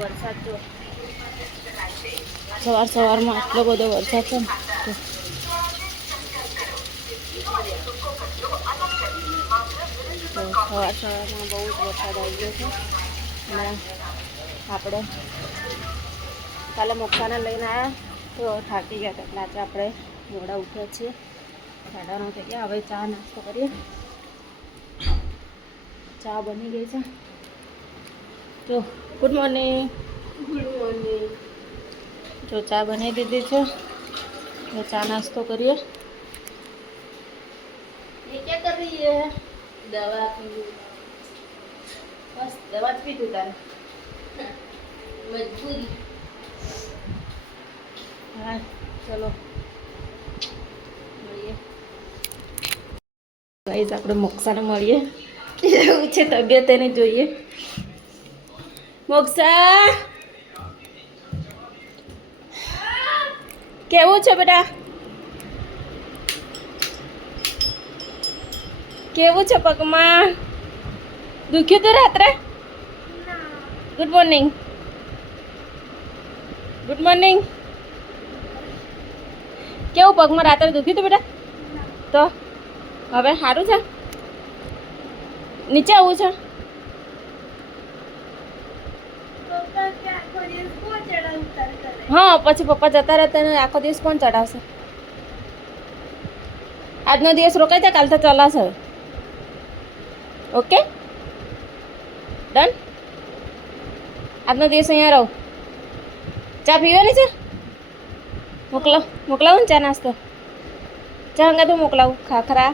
વરસાદ જો સવાર સવારમાં આટલો બધો વરસાદ છે ને સવાર સવારમાં બહુ જ વરસાદ આવી ગયો છે. અને આપણે કાલે મોકાને લઈને આવ્યા તો થાકી ગયા હતા. આજે આપણે મોડા ઉઠ્યા છીએ. સાડા નવ થઈ ગયા. હવે ચા નાસ્તો કરીએ. ચા બની ગઈ છે. જો ગુડ મોર્નિંગ. Good morning. જો ચા બનાવી દીધી છે. હવે ચા નાસ્તો કરીએ. ક્યાં કરીએ દવા બસ દવા જ પીધું તારે. મજબૂરી. હા ચલો. મળીએ. ગાઈઝ આપણે મોક્ષાને મળીએ. કેવું છે? તબિયત એને જોઈએ. મોક્ષા કેવું છે બેટા? કેવું છે પગમાં? દુખ્યું તું રાત્રે? ગુડ મોર્નિંગ ગુડ મોર્નિંગ કેવું પગમાં રાત્રે દુખ્યું તું બેટા? તો, હવે સારું છે? નીચે આવવું છે? હા, પછી પપ્પા જતા રહેતા ને આખો દિવસ કોણ ચડાવશે? આજનો દિવસ રોકાય છે કાલ તો ચલાશે ઓકે ડન આજનો દિવસ અહીંયા રહો. ચા પીવાની છે? મોકલાવ મોકલાવું ને ચા નાસ્તો. ચા હંગા તો મોકલાવું? ખાખરા,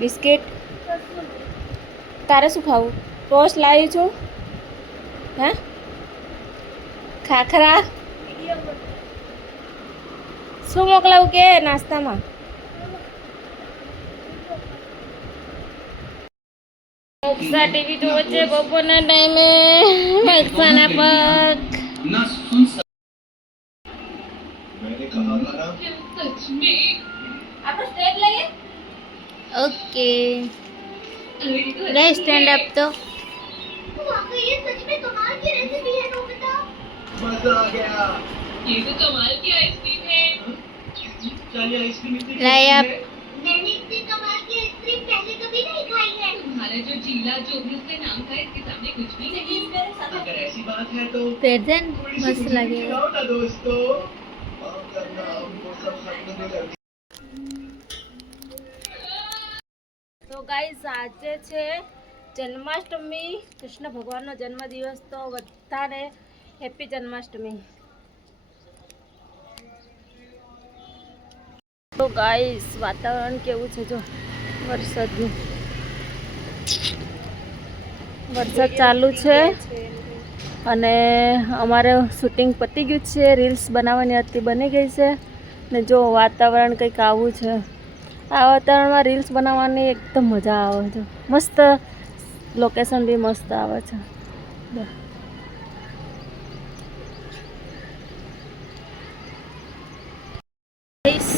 બિસ્કિટ. તારે શું ખાવું? ટોસ્ટ લાવી છું. હે? ખાખરા શું મોકલાવું કે નાસ્તામાં મોક્ષા ટીવી જોવે છે બપોરના ટાઈમે મહેસાણા પગ ना सुन सक मैंने कहा था ना આપણે સ્ટેટ લઈએ ઓકે લે સ્ટેન્ડ અપ તો वाकई ये सच में कमाल की रेसिपी है नोबिता मजा आ गया ये तो कमाल की आइसक्रीम है क्या ये आइसक्रीम इतनी लाया। टेस्टी है? मैंने इतनी कमाल की आइसक्रीम पहले कभी नहीं खाई है तुम्हारा जो चीला जो भी उसने नाम था इसके सामने कुछ भी नहीं अगर ऐसी बात है तो પેરજન थोड़ी सी खुशी खिलाओ ना दोस्तों माफ करना हमको सब खत्म नहीं करती તો ગાઈઝ આજે છે જન્માષ્ટમી કૃષ્ણ ભગવાનનો જન્મદિવસ તો બધાને હેપી જન્માષ્ટમી તો ગાઈસ વાતાવરણ કેવું છે જો? વરસાદનું. વરસાદ ચાલુ છે. અને અમારે શૂટિંગ પતી ગયું છે. રીલ્સ બનાવવાની હતી, બની ગઈ છે. ને જો વાતાવરણ કંઈક આવું છે. આ વાતાવરણમાં રીલ્સ બનાવવાની એકદમ મજા આવે છે. મસ્ત લોકેશન બી મસ્ત આવે છે જો. Guys,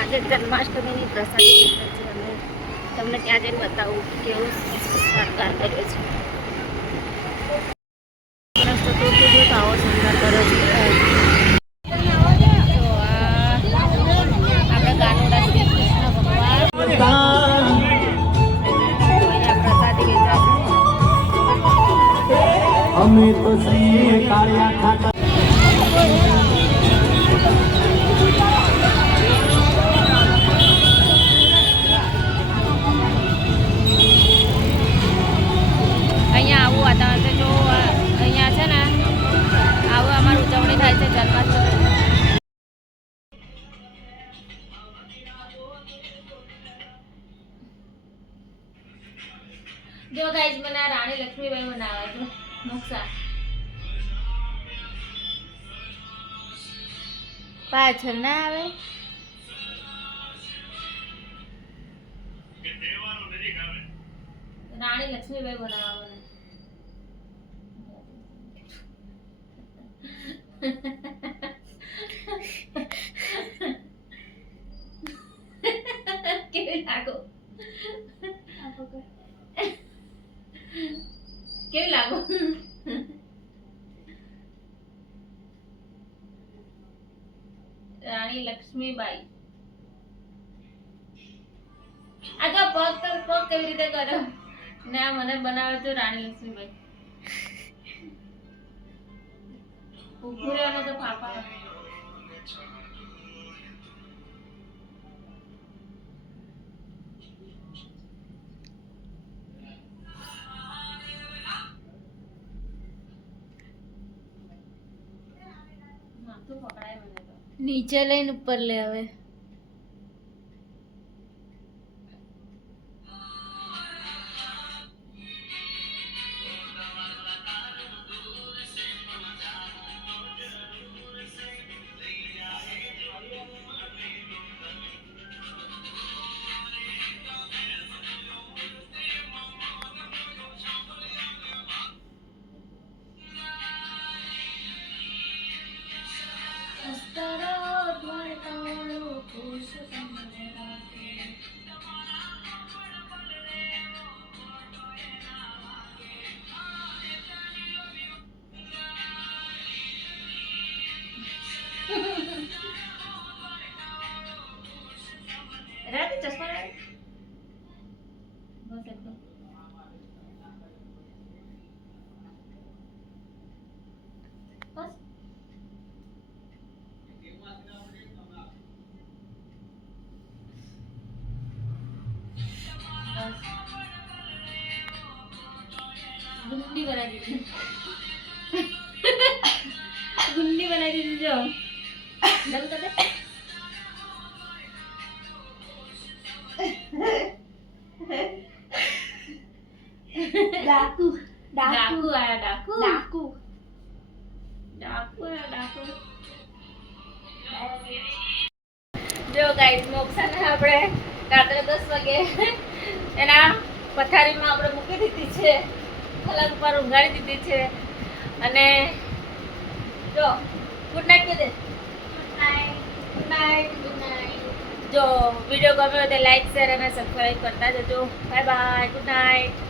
આજે જન્માષ્ટમીની પ્રસાદી છે. તમને ત્યાં જઈને બતાવું કેવું સરકાર કર્યો છે. જો તો આવો કર્યો છે. તો આ આપણે કાનુડા શ્રી જો ગાઈઝ મને આ રાણી લક્ષ્મીબાઈ બનાવે છે મોક્ષા. પાછળ ના આવે? રાણી લક્ષ્મીબાઈ બનાવવા મને કેવી લાગો કેવી લાગો રાણી લક્ષ્મીબાઈ. આ તો પગ તો પગ કેવી રીતે કરો ને મને બનાવે તો રાણી લક્ષ્મીબાઈ. ઉભું તો પાપા તો પકડાય મને તો. નીચે લઈને ઉપર લે હવે. બસ ગુંડી બનાવી દીધી ગુંડી બનાવી દીધી જો બંધ કર દે ડાકુ ડાકુ જો પલંગ પર ઊંઘાડી દીધી છે. અને જો ગુડ નાઇટ કીધે ગુડ નાઇટ ગુડ નાઇટ જો વીડિયો ગમ્યો તો લાઈક શેર અને સબસ્ક્રાઈબ કરતા જજો. Bye bye good night